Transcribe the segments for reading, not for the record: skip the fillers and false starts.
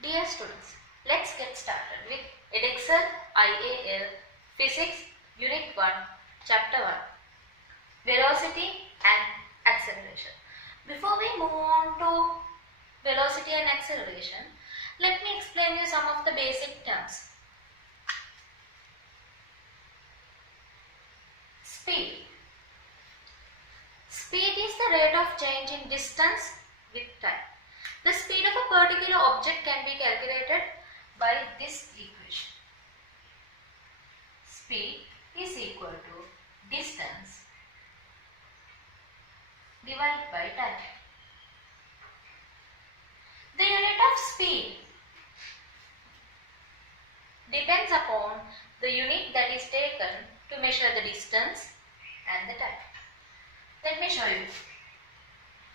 Dear students, let's get started with Edexcel IAL Physics Unit 1 Chapter 1 Velocity and Acceleration. Before we move on to velocity and acceleration, let me explain you some of the basic terms. Speed. Speed is the rate of change in distance with time. The speed of a particular object can be calculated by this equation. Speed is equal to distance divided by time. The unit of speed depends upon the unit that is taken to measure the distance and the time. Let me show you.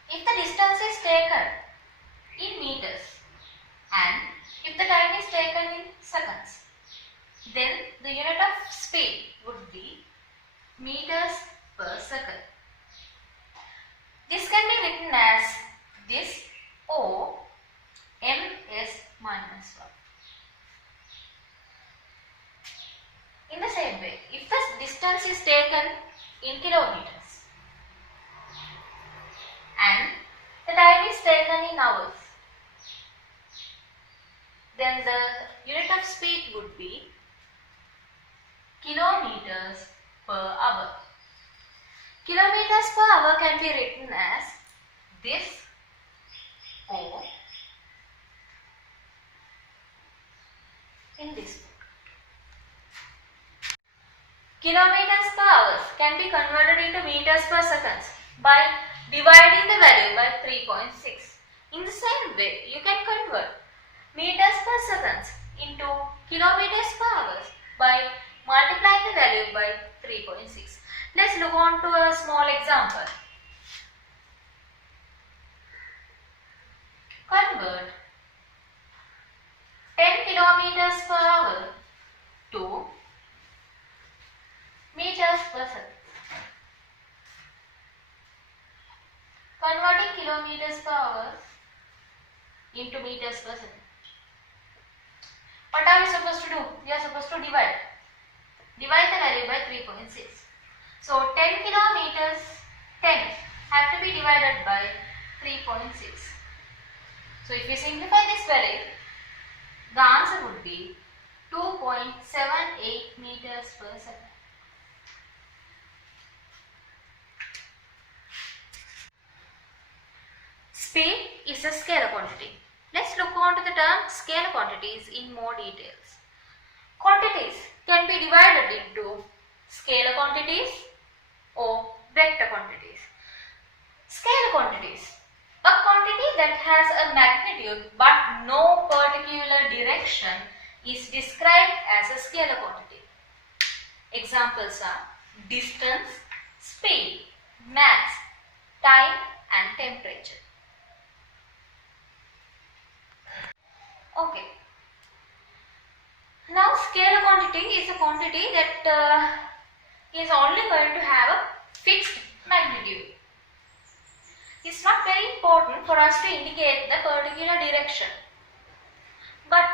If the distance is taken in meters and if the time is taken in seconds, then the unit of speed would be meters per second. This can be written as this or ms minus 1. In the same way, if the distance is taken in kilometers and the time is taken in hours, then the unit of speed would be kilometers per hour. Kilometers per hour can be written as this or in this book. Kilometers per hour can be converted into meters per seconds by dividing the value by 3.6. In the same way, you can convert meters per seconds into kilometers per hour by multiplying the value by 3.6. Let's look on to a small example. Convert 10 kilometers per hour to meters per second. Converting kilometers per hour into meters per second. What are we supposed to do? We are supposed to divide. Divide the value by 3.6. So 10 kilometers, 10 have to be divided by 3.6. So if we simplify this value, the answer would be 2.78 meters per second. Speed is a scalar quantity. Let's look on to the term scalar quantities in more details. Quantities can be divided into scalar quantities or vector quantities. Scalar quantities. A quantity that has a magnitude but no particular direction is described as a scalar quantity. Examples are distance, speed, mass, time and temperature. Okay. Now scalar quantity is a quantity that is only going to have a fixed magnitude. It's not very important for us to indicate the particular direction. But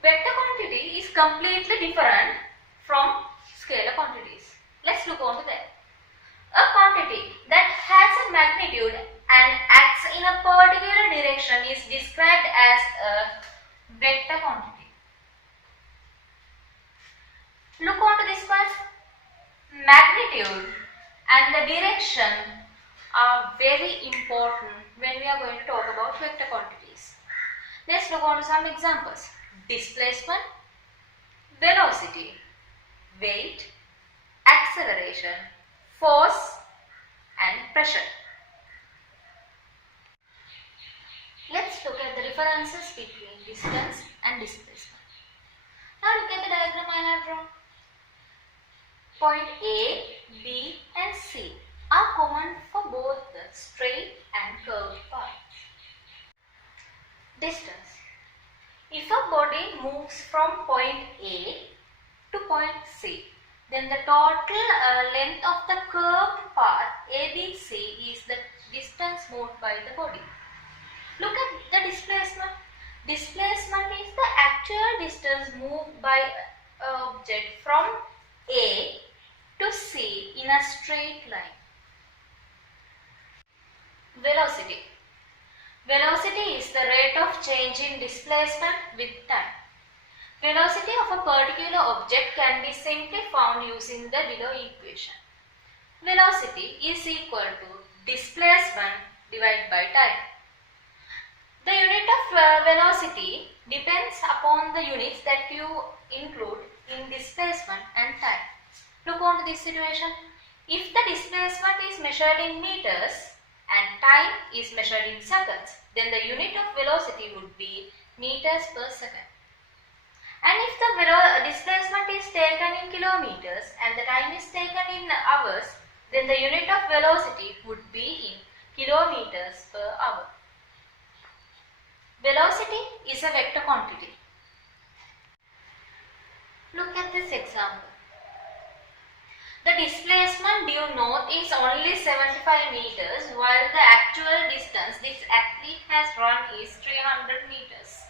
vector quantity is completely different from scalar quantities. Let's look on to that. A quantity that has a magnitude and acts in a particular direction is described as a vector quantity. Look on to this one. Magnitude and the direction are very important when we are going to talk about vector quantities. Let's look on to some examples. Displacement, velocity, weight, acceleration, force and pressure. Let's look at the differences between distance and displacement. Now look at the diagram I have drawn. Point A, B and C are common for both the straight and curved paths. Distance. If a body moves from point A to point C, then the total length of the curved path ABC is the distance moved by the body. Look at the displacement. Displacement is the actual distance moved by an object from A to C in a straight line. Velocity. Velocity is the rate of change in displacement with time. Velocity of a particular object can be simply found using the below equation. Velocity is equal to displacement divided by time. The unit of velocity depends upon the units that you include in displacement and time. Look on to this situation. If the displacement is measured in meters and time is measured in seconds, then the unit of velocity would be meters per second. And if the displacement is taken in kilometers and the time is taken in hours, then the unit of velocity would be in kilometers per hour. Velocity is a vector quantity. Look at this example. The displacement due north is only 75 meters while the actual distance this athlete has run is 300 meters.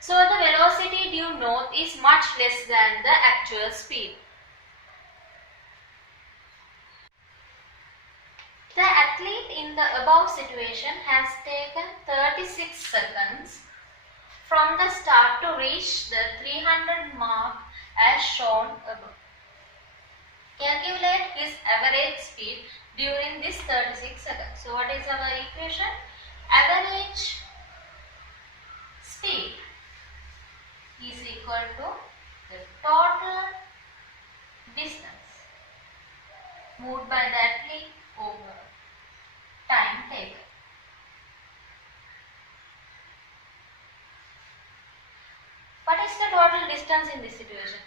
So the velocity due north is much less than the actual speed. The athlete in the above situation has taken 36 seconds from the start to reach the 300 mark as shown above. Calculate his average speed during this 36 seconds. So what is our equation? Average speed is equal to the total distance moved by the athlete over time taken. What is the total distance in this situation?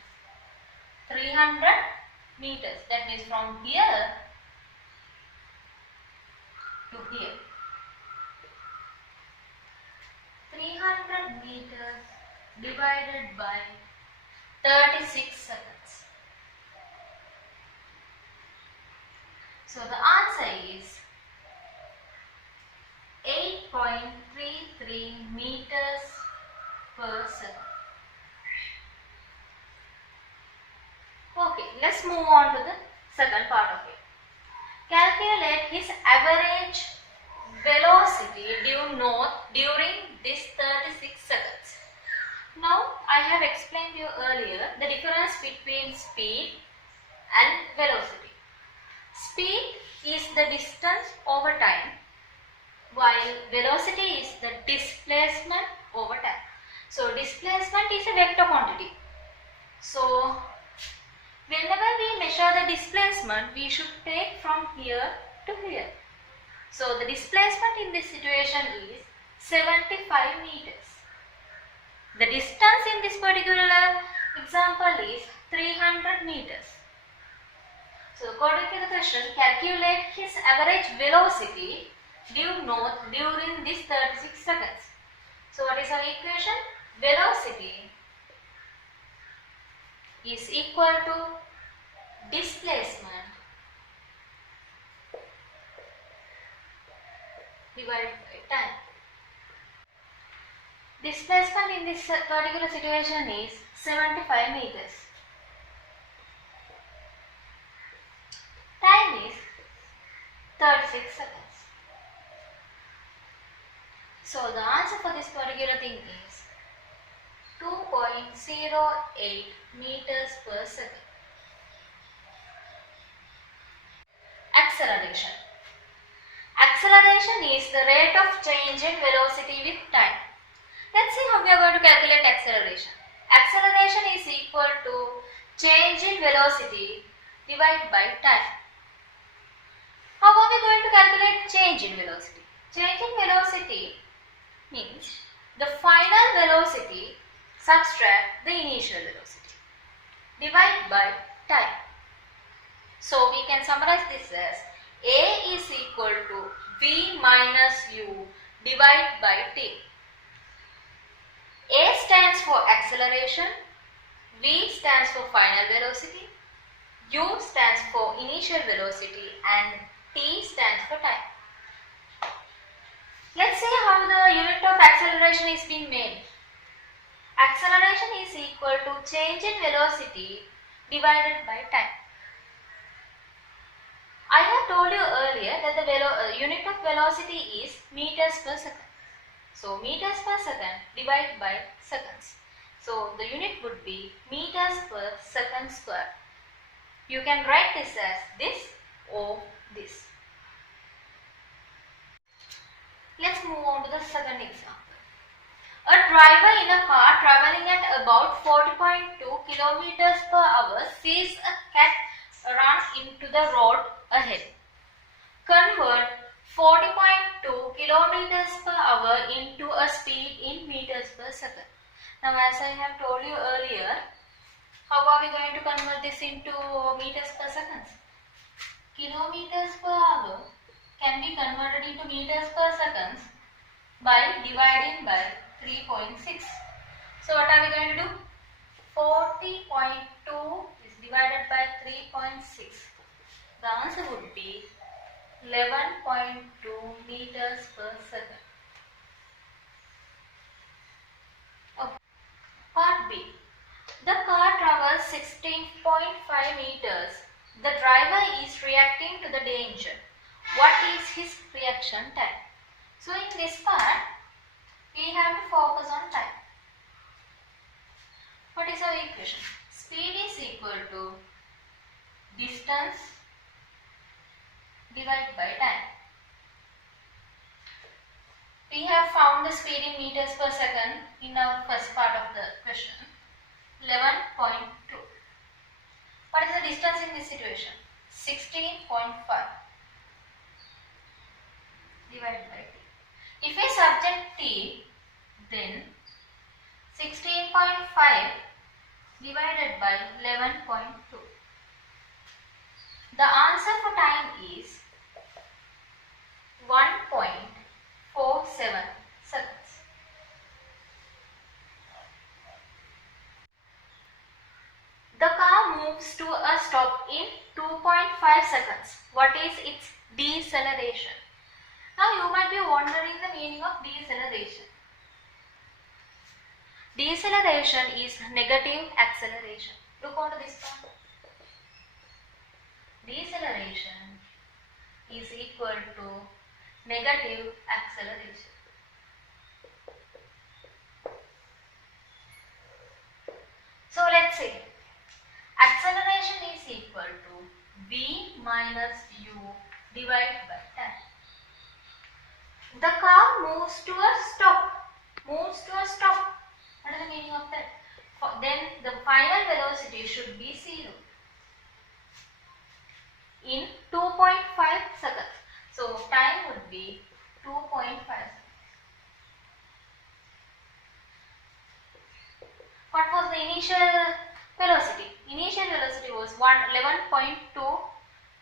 300 meters. That means from here to here. 300 meters divided by 36 seconds. So the answer is 8.33 meters per second. Okay, let's move on to the second part of it. Calculate his average velocity due north during this 36 seconds. Now, I have explained you earlier the difference between speed and velocity. Speed is the distance over time, while velocity is the displacement over time. So, displacement is a vector quantity. So, whenever we measure the displacement, we should take from here to here. So, the displacement in this situation is 75 meters. The distance in this particular example is 300 meters. So, according to the question, calculate his average velocity due north during this 36 seconds. So, what is our equation? Velocity is equal to displacement divided by time. Displacement in this particular situation is 75 meters. Time is 36 seconds. So the answer for this particular thing is 2.08 meters per second. Acceleration. Acceleration is the rate of change in velocity with time. Let's see how we are going to calculate acceleration. Acceleration is equal to change in velocity divided by time. How are we going to calculate change in velocity? Change in velocity means the final velocity subtract the initial velocity divided by time. So we can summarize this as A is equal to V minus U divided by T. A stands for acceleration, V stands for final velocity, U stands for initial velocity and T stands for time. Let's see how the unit of acceleration is being made. Acceleration is equal to change in velocity divided by time. I have told you earlier that the unit of velocity is meters per second. So meters per second divided by seconds. So the unit would be meters per second square. You can write this as this or this. Let's move on to the second example. A driver in a car traveling at about 40.2 kilometers per hour sees a cat run into the road ahead. Convert 40.2 kilometers per hour into a speed in meters per second. Now, as I have told you earlier, how are we going to convert this into meters per second? Kilometers per hour can be converted into meters per second by dividing by 3.6. So what are we going to do? 40.2 is divided by 3.6. The answer would be 11.2 meters per second. Okay. Part B. The car travels 16.5 meters. The driver is reacting to the danger. What is his reaction time? So in this part, we have to focus on time. What is our equation? Speed is equal to distance divided by time. We have found the speed in meters per second in our first part of the question, 11.2. What is the distance in this situation? 16.5 divided by t. If we subject t, then 16.5 divided by 11.2. The answer for time is 1.47 seconds. The car moves to a stop in 2.5 seconds. What is its deceleration? Now you might be wondering the meaning of deceleration. Deceleration is negative acceleration. Look on to this part. Deceleration is equal to negative acceleration. So let's say acceleration is equal to v minus u divided by time. The car moves to a stop. Moves to a stop. What is the meaning of that? Then the final velocity should be 0 in 2.5 seconds. So time would be 2.5 seconds. What was the initial velocity? Initial velocity was 11.2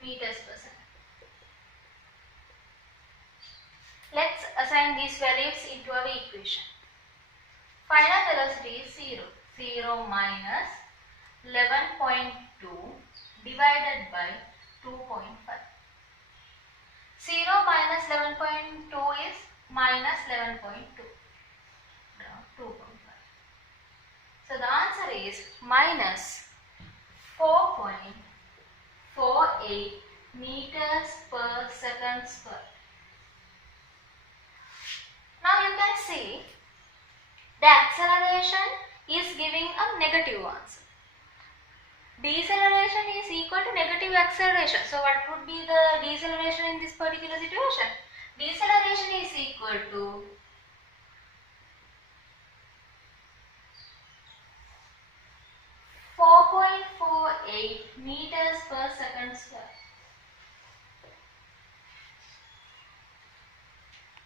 meters per second. Let's assign these values into our equation. Final velocity is 0. 0 minus 11.2 divided by 2.5. 0 minus 11.2 is minus 11.2. Now 2.5. So the answer is minus 4.48 meters per second square. Now you can see the acceleration is giving a negative answer. Deceleration is equal to negative acceleration. So what would be the deceleration in this particular situation? Deceleration is equal to 4.48 meters per second square.